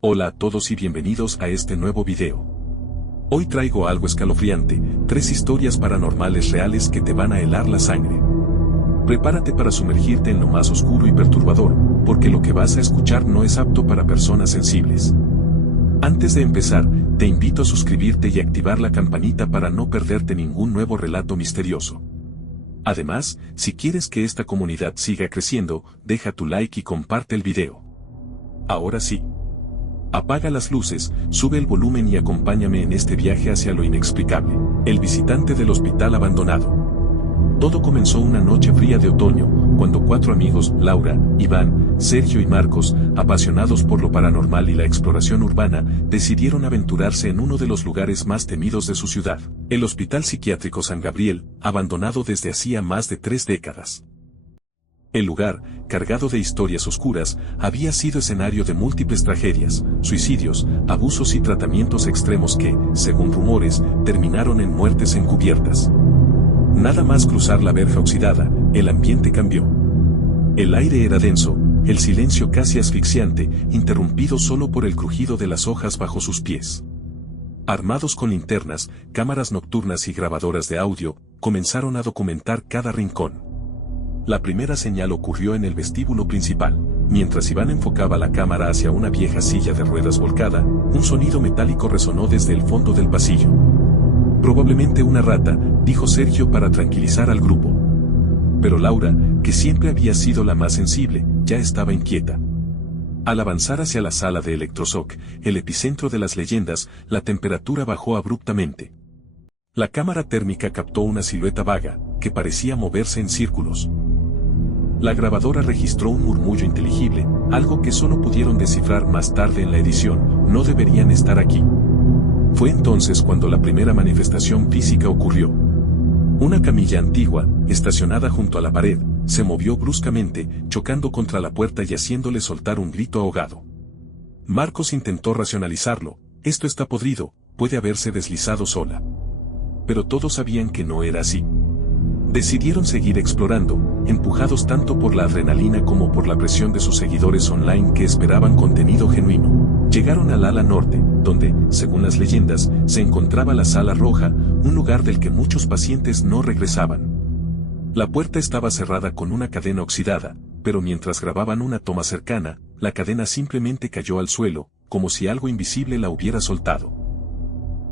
Hola a todos y bienvenidos a este nuevo video. Hoy traigo algo escalofriante, 3 historias paranormales reales que te van a helar la sangre. Prepárate para sumergirte en lo más oscuro y perturbador, porque lo que vas a escuchar no es apto para personas sensibles. Antes de empezar, te invito a suscribirte y activar la campanita para no perderte ningún nuevo relato misterioso. Además, si quieres que esta comunidad siga creciendo, deja tu like y comparte el video. Ahora sí. Apaga las luces, sube el volumen y acompáñame en este viaje hacia lo inexplicable. El visitante del hospital abandonado. Todo comenzó una noche fría de otoño, cuando 4 amigos, Laura, Iván, Sergio y Marcos, apasionados por lo paranormal y la exploración urbana, decidieron aventurarse en uno de los lugares más temidos de su ciudad, el Hospital Psiquiátrico San Gabriel, abandonado desde hacía más de 3 décadas. El lugar, cargado de historias oscuras, había sido escenario de múltiples tragedias, suicidios, abusos y tratamientos extremos que, según rumores, terminaron en muertes encubiertas. Nada más cruzar la verja oxidada, el ambiente cambió. El aire era denso, el silencio casi asfixiante, interrumpido solo por el crujido de las hojas bajo sus pies. Armados con linternas, cámaras nocturnas y grabadoras de audio, comenzaron a documentar cada rincón. La primera señal ocurrió en el vestíbulo principal. Mientras Iván enfocaba la cámara hacia una vieja silla de ruedas volcada, un sonido metálico resonó desde el fondo del pasillo. Probablemente una rata, dijo Sergio para tranquilizar al grupo. Pero Laura, que siempre había sido la más sensible, ya estaba inquieta. Al avanzar hacia la sala de electroshock, el epicentro de las leyendas, la temperatura bajó abruptamente. La cámara térmica captó una silueta vaga, que parecía moverse en círculos. La grabadora registró un murmullo inteligible, algo que solo pudieron descifrar más tarde en la edición: no deberían estar aquí. Fue entonces cuando la primera manifestación física ocurrió. Una camilla antigua, estacionada junto a la pared, se movió bruscamente, chocando contra la puerta y haciéndole soltar un grito ahogado. Marcos intentó racionalizarlo: esto está podrido, puede haberse deslizado sola. Pero todos sabían que no era así. Decidieron seguir explorando, empujados tanto por la adrenalina como por la presión de sus seguidores online que esperaban contenido genuino. Llegaron al ala norte, donde, según las leyendas, se encontraba la Sala Roja, un lugar del que muchos pacientes no regresaban. La puerta estaba cerrada con una cadena oxidada, pero mientras grababan una toma cercana, la cadena simplemente cayó al suelo, como si algo invisible la hubiera soltado.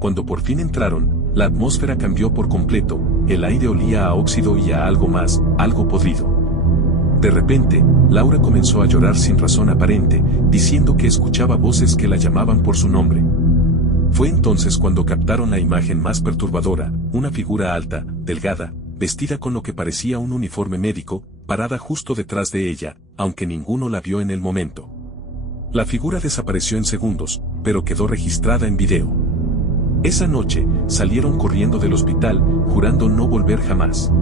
Cuando por fin entraron, la atmósfera cambió por completo, el aire olía a óxido y a algo más, algo podrido. De repente, Laura comenzó a llorar sin razón aparente, diciendo que escuchaba voces que la llamaban por su nombre. Fue entonces cuando captaron la imagen más perturbadora: una figura alta, delgada, vestida con lo que parecía un uniforme médico, parada justo detrás de ella, aunque ninguno la vio en el momento. La figura desapareció en segundos, pero quedó registrada en video. Esa noche, salieron corriendo del hospital, jurando no volver jamás.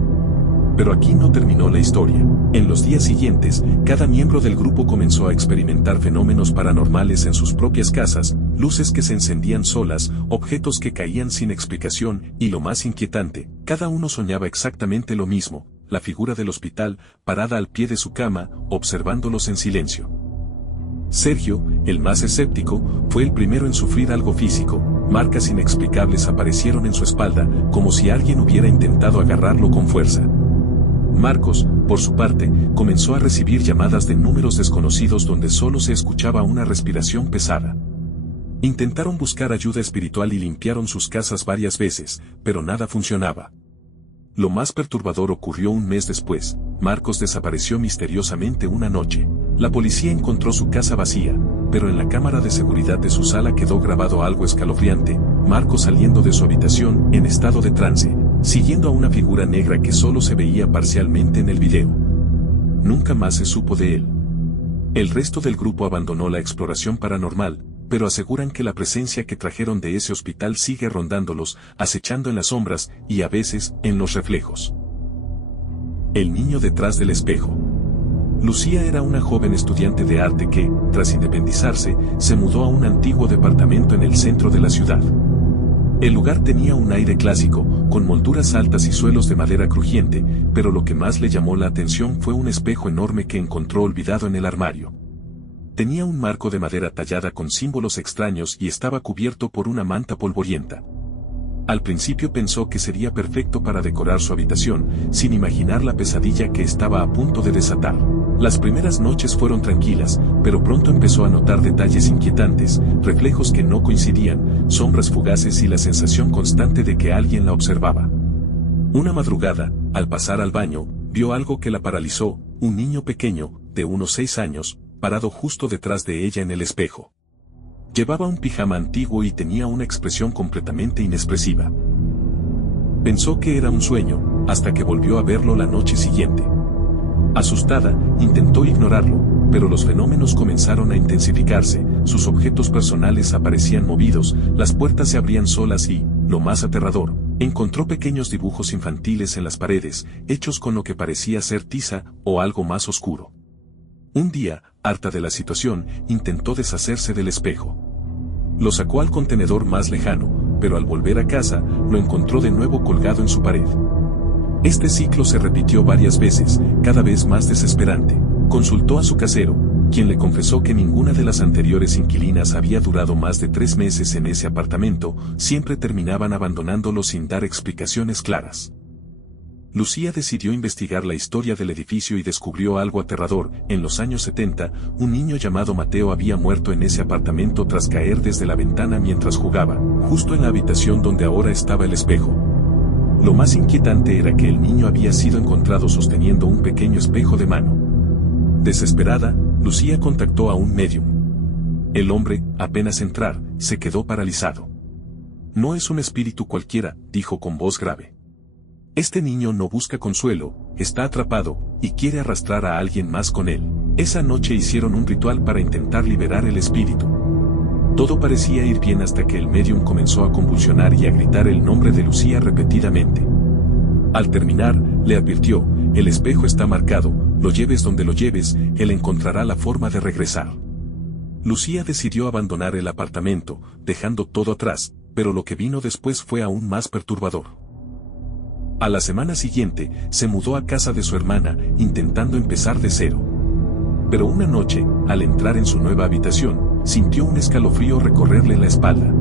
Pero aquí no terminó la historia. En los días siguientes, cada miembro del grupo comenzó a experimentar fenómenos paranormales en sus propias casas: luces que se encendían solas, objetos que caían sin explicación, y lo más inquietante, cada uno soñaba exactamente lo mismo: la figura del hospital, parada al pie de su cama, observándolos en silencio. Sergio, el más escéptico, fue el primero en sufrir algo físico. Marcas inexplicables aparecieron en su espalda, como si alguien hubiera intentado agarrarlo con fuerza. Marcos, por su parte, comenzó a recibir llamadas de números desconocidos donde solo se escuchaba una respiración pesada. Intentaron buscar ayuda espiritual y limpiaron sus casas varias veces, pero nada funcionaba. Lo más perturbador ocurrió un mes después. Marcos desapareció misteriosamente una noche. La policía encontró su casa vacía, pero en la cámara de seguridad de su sala quedó grabado algo escalofriante: Marcos saliendo de su habitación, en estado de trance, siguiendo a una figura negra que solo se veía parcialmente en el video. Nunca más se supo de él. El resto del grupo abandonó la exploración paranormal, pero aseguran que la presencia que trajeron de ese hospital sigue rondándolos, acechando en las sombras, y a veces, en los reflejos. El niño detrás del espejo. Lucía era una joven estudiante de arte que, tras independizarse, se mudó a un antiguo departamento en el centro de la ciudad. El lugar tenía un aire clásico, con molduras altas y suelos de madera crujiente, pero lo que más le llamó la atención fue un espejo enorme que encontró olvidado en el armario. Tenía un marco de madera tallada con símbolos extraños y estaba cubierto por una manta polvorienta. Al principio pensó que sería perfecto para decorar su habitación, sin imaginar la pesadilla que estaba a punto de desatar. Las primeras noches fueron tranquilas, pero pronto empezó a notar detalles inquietantes, reflejos que no coincidían, sombras fugaces y la sensación constante de que alguien la observaba. Una madrugada, al pasar al baño, vio algo que la paralizó, un niño pequeño, de unos 6 años, parado justo detrás de ella en el espejo. Llevaba un pijama antiguo y tenía una expresión completamente inexpresiva. Pensó que era un sueño, hasta que volvió a verlo la noche siguiente. Asustada, intentó ignorarlo, pero los fenómenos comenzaron a intensificarse, sus objetos personales aparecían movidos, las puertas se abrían solas y, lo más aterrador, encontró pequeños dibujos infantiles en las paredes, hechos con lo que parecía ser tiza o algo más oscuro. Un día, harta de la situación, intentó deshacerse del espejo. Lo sacó al contenedor más lejano, pero al volver a casa, lo encontró de nuevo colgado en su pared. Este ciclo se repitió varias veces, cada vez más desesperante. Consultó a su casero, quien le confesó que ninguna de las anteriores inquilinas había durado más de 3 meses en ese apartamento, siempre terminaban abandonándolo sin dar explicaciones claras. Lucía decidió investigar la historia del edificio y descubrió algo aterrador. En los años 70, un niño llamado Mateo había muerto en ese apartamento tras caer desde la ventana mientras jugaba, justo en la habitación donde ahora estaba el espejo. Lo más inquietante era que el niño había sido encontrado sosteniendo un pequeño espejo de mano. Desesperada, Lucía contactó a un médium. El hombre, apenas entrar, se quedó paralizado. No es un espíritu cualquiera, dijo con voz grave. Este niño no busca consuelo, está atrapado, y quiere arrastrar a alguien más con él. Esa noche hicieron un ritual para intentar liberar el espíritu. Todo parecía ir bien hasta que el médium comenzó a convulsionar y a gritar el nombre de Lucía repetidamente. Al terminar, le advirtió, el espejo está marcado, lo lleves donde lo lleves, él encontrará la forma de regresar. Lucía decidió abandonar el apartamento, dejando todo atrás, pero lo que vino después fue aún más perturbador. A la semana siguiente, se mudó a casa de su hermana, intentando empezar de cero. Pero una noche, al entrar en su nueva habitación, sintió un escalofrío recorrerle la espalda.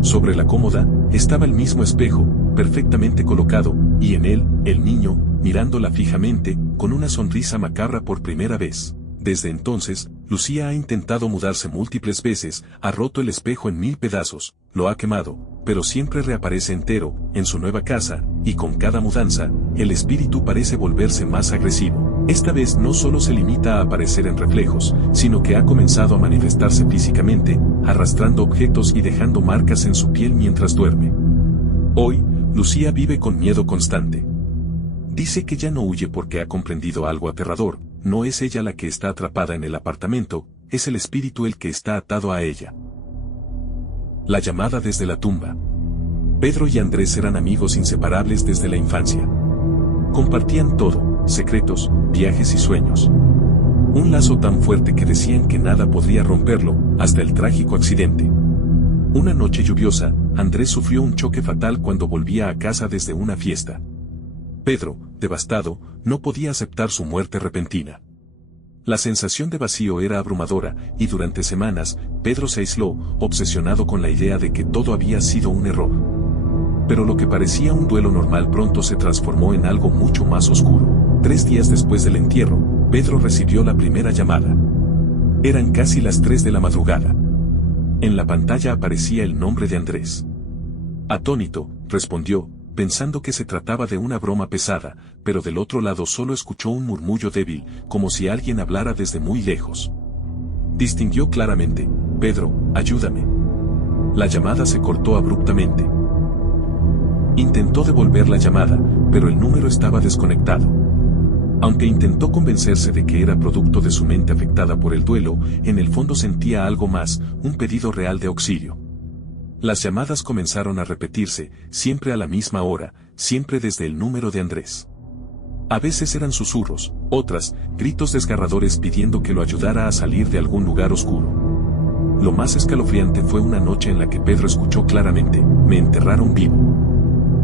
Sobre la cómoda, estaba el mismo espejo, perfectamente colocado, y en él, el niño, mirándola fijamente, con una sonrisa macabra por primera vez. Desde entonces, Lucía ha intentado mudarse múltiples veces, ha roto el espejo en 1000 pedazos, lo ha quemado, pero siempre reaparece entero, en su nueva casa, y con cada mudanza, el espíritu parece volverse más agresivo. Esta vez no solo se limita a aparecer en reflejos, sino que ha comenzado a manifestarse físicamente, arrastrando objetos y dejando marcas en su piel mientras duerme. Hoy, Lucía vive con miedo constante. Dice que ya no huye porque ha comprendido algo aterrador, no es ella la que está atrapada en el apartamento, es el espíritu el que está atado a ella. La llamada desde la tumba. Pedro y Andrés eran amigos inseparables desde la infancia. Compartían todo, secretos, viajes y sueños. Un lazo tan fuerte que decían que nada podría romperlo, hasta el trágico accidente. Una noche lluviosa, Andrés sufrió un choque fatal cuando volvía a casa desde una fiesta. Pedro, devastado, no podía aceptar su muerte repentina. La sensación de vacío era abrumadora, y durante semanas, Pedro se aisló, obsesionado con la idea de que todo había sido un error. Pero lo que parecía un duelo normal pronto se transformó en algo mucho más oscuro. 3 días después del entierro, Pedro recibió la primera llamada. Eran casi las 3 de la madrugada. En la pantalla aparecía el nombre de Andrés. Atónito, respondió, pensando que se trataba de una broma pesada, pero del otro lado solo escuchó un murmullo débil, como si alguien hablara desde muy lejos. Distinguió claramente, Pedro, ayúdame. La llamada se cortó abruptamente. Intentó devolver la llamada, pero el número estaba desconectado. Aunque intentó convencerse de que era producto de su mente afectada por el duelo, en el fondo sentía algo más, un pedido real de auxilio. Las llamadas comenzaron a repetirse, siempre a la misma hora, siempre desde el número de Andrés. A veces eran susurros, otras, gritos desgarradores pidiendo que lo ayudara a salir de algún lugar oscuro. Lo más escalofriante fue una noche en la que Pedro escuchó claramente, me enterraron vivo.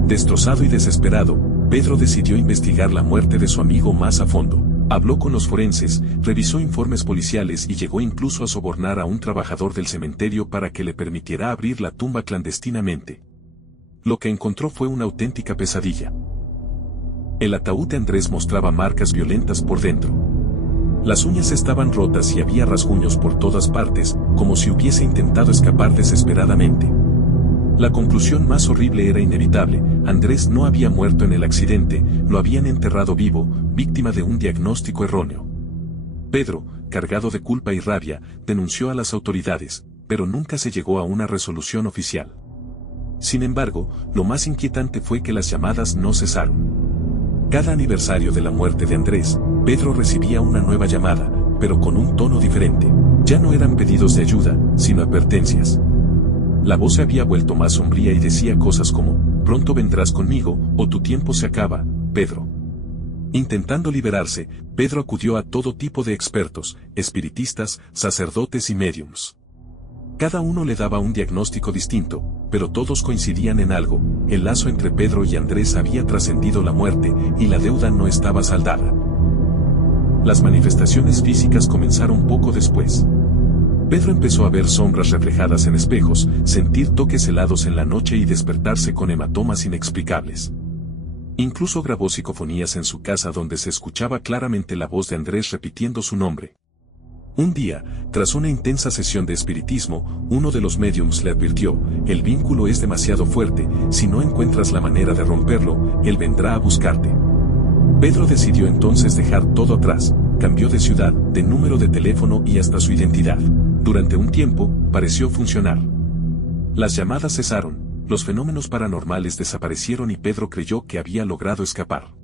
Destrozado y desesperado, Pedro decidió investigar la muerte de su amigo más a fondo. Habló con los forenses, revisó informes policiales y llegó incluso a sobornar a un trabajador del cementerio para que le permitiera abrir la tumba clandestinamente. Lo que encontró fue una auténtica pesadilla. El ataúd de Andrés mostraba marcas violentas por dentro. Las uñas estaban rotas y había rasguños por todas partes, como si hubiese intentado escapar desesperadamente. La conclusión más horrible era inevitable: Andrés no había muerto en el accidente, lo habían enterrado vivo, víctima de un diagnóstico erróneo. Pedro, cargado de culpa y rabia, denunció a las autoridades, pero nunca se llegó a una resolución oficial. Sin embargo, lo más inquietante fue que las llamadas no cesaron. Cada aniversario de la muerte de Andrés, Pedro recibía una nueva llamada, pero con un tono diferente. Ya no eran pedidos de ayuda, sino advertencias. La voz se había vuelto más sombría y decía cosas como: pronto vendrás conmigo, o tu tiempo se acaba, Pedro. Intentando liberarse, Pedro acudió a todo tipo de expertos, espiritistas, sacerdotes y médiums. Cada uno le daba un diagnóstico distinto, pero todos coincidían en algo: el lazo entre Pedro y Andrés había trascendido la muerte, y la deuda no estaba saldada. Las manifestaciones físicas comenzaron poco después. Pedro empezó a ver sombras reflejadas en espejos, sentir toques helados en la noche y despertarse con hematomas inexplicables. Incluso grabó psicofonías en su casa donde se escuchaba claramente la voz de Andrés repitiendo su nombre. Un día, tras una intensa sesión de espiritismo, uno de los médiums le advirtió: el vínculo es demasiado fuerte, si no encuentras la manera de romperlo, él vendrá a buscarte. Pedro decidió entonces dejar todo atrás, cambió de ciudad, de número de teléfono y hasta su identidad. Durante un tiempo, pareció funcionar. Las llamadas cesaron, los fenómenos paranormales desaparecieron y Pedro creyó que había logrado escapar.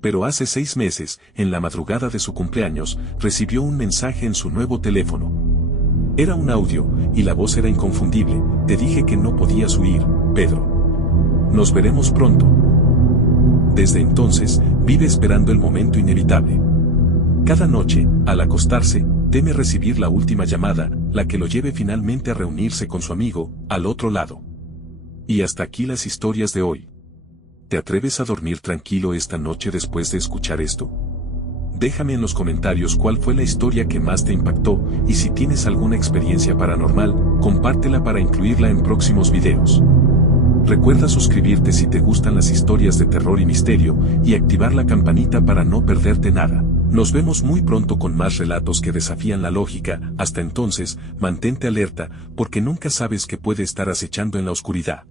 Pero hace 6 meses, en la madrugada de su cumpleaños, recibió un mensaje en su nuevo teléfono. Era un audio, y la voz era inconfundible: te dije que no podías huir, Pedro. Nos veremos pronto. Desde entonces, vive esperando el momento inevitable. Cada noche, al acostarse, teme recibir la última llamada, la que lo lleve finalmente a reunirse con su amigo, al otro lado. Y hasta aquí las historias de hoy. ¿Te atreves a dormir tranquilo esta noche después de escuchar esto? Déjame en los comentarios cuál fue la historia que más te impactó, y si tienes alguna experiencia paranormal, compártela para incluirla en próximos videos. Recuerda suscribirte si te gustan las historias de terror y misterio, y activar la campanita para no perderte nada. Nos vemos muy pronto con más relatos que desafían la lógica. Hasta entonces, mantente alerta, porque nunca sabes qué puede estar acechando en la oscuridad.